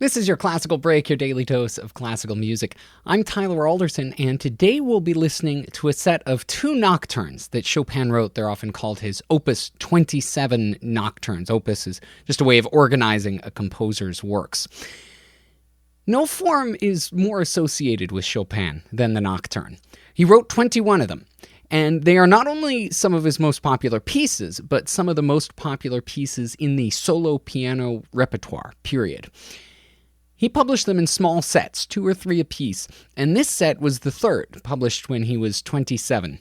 This is your Classical Break, your daily dose of classical music. I'm Tyler Alderson, and today we'll be listening to a set of two nocturnes that Chopin wrote. They're often called his Opus 27 nocturnes. Opus is just a way of organizing a composer's works. No form is more associated with Chopin than the nocturne. He wrote 21 of them, and they are not only some of his most popular pieces, but some of the most popular pieces in the solo piano repertoire, period. He published them in small sets, 2 or 3 apiece, and this set was the third, published when he was 27.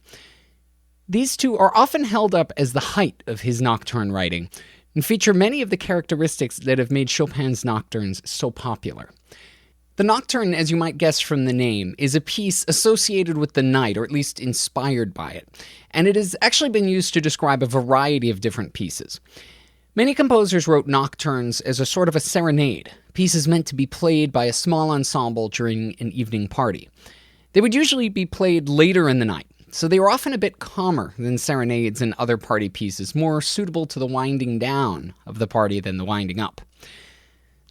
These two are often held up as the height of his nocturne writing, and feature many of the characteristics that have made Chopin's nocturnes so popular. The nocturne, as you might guess from the name, is a piece associated with the night, or at least inspired by it, and it has actually been used to describe a variety of different pieces. Many composers wrote nocturnes as a sort of a serenade, pieces meant to be played by a small ensemble during an evening party. They would usually be played later in the night, so they were often a bit calmer than serenades and other party pieces, more suitable to the winding down of the party than the winding up.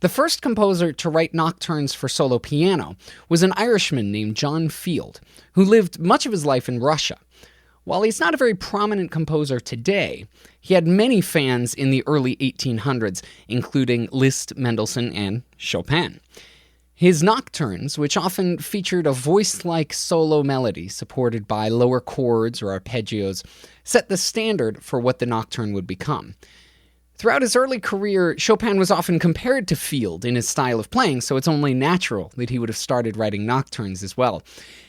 The first composer to write nocturnes for solo piano was an Irishman named John Field, who lived much of his life in Russia. While he's not a very prominent composer today, he had many fans in the early 1800s, including Liszt, Mendelssohn, and Chopin. His nocturnes, which often featured a voice-like solo melody supported by lower chords or arpeggios, set the standard for what the nocturne would become. Throughout his early career, Chopin was often compared to Field in his style of playing, so it's only natural that he would have started writing nocturnes as well.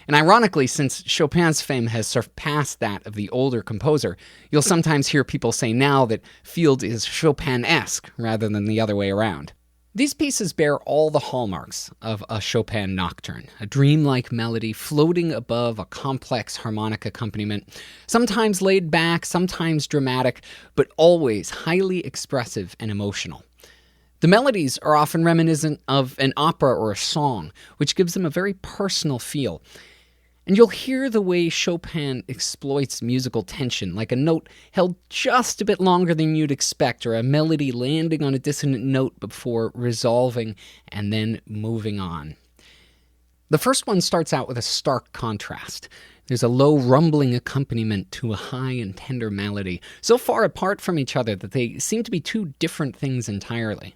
And ironically, since Chopin's fame has surpassed that of the older composer, you'll sometimes hear people say now that Field is Chopin-esque rather than the other way around. These pieces bear all the hallmarks of a Chopin nocturne, a dreamlike melody floating above a complex harmonic accompaniment, sometimes laid back, sometimes dramatic, but always highly expressive and emotional. The melodies are often reminiscent of an opera or a song, which gives them a very personal feel. And you'll hear the way Chopin exploits musical tension, like a note held just a bit longer than you'd expect, or a melody landing on a dissonant note before resolving and then moving on. The first one starts out with a stark contrast. There's a low rumbling accompaniment to a high and tender melody, so far apart from each other that they seem to be two different things entirely.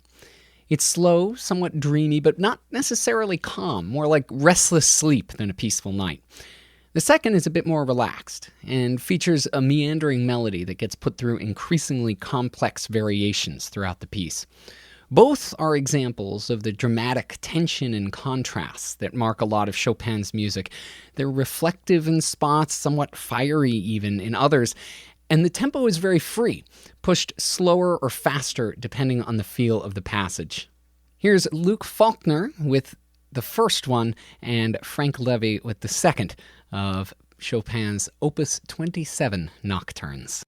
It's slow, somewhat dreamy, but not necessarily calm, more like restless sleep than a peaceful night. The second is a bit more relaxed, and features a meandering melody that gets put through increasingly complex variations throughout the piece. Both are examples of the dramatic tension and contrasts that mark a lot of Chopin's music. They're reflective in spots, somewhat fiery even in others, and the tempo is very free, pushed slower or faster depending on the feel of the passage. Here's Luc Faulkner with the first one and Frank Levy with the second of Chopin's Opus 27 nocturnes.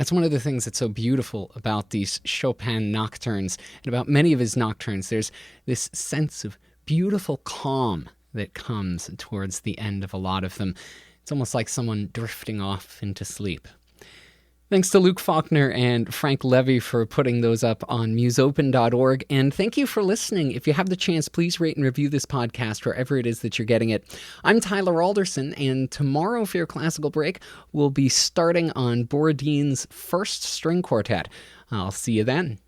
That's one of the things that's so beautiful about these Chopin nocturnes and about many of his nocturnes. There's this sense of beautiful calm that comes towards the end of a lot of them. It's almost like someone drifting off into sleep. Thanks to Luke Faulkner and Frank Levy for putting those up on musopen.org. And thank you for listening. If you have the chance, please rate and review this podcast wherever it is that you're getting it. I'm Tyler Alderson, and tomorrow for your classical break, we'll be starting on Borodin's First String Quartet. I'll see you then.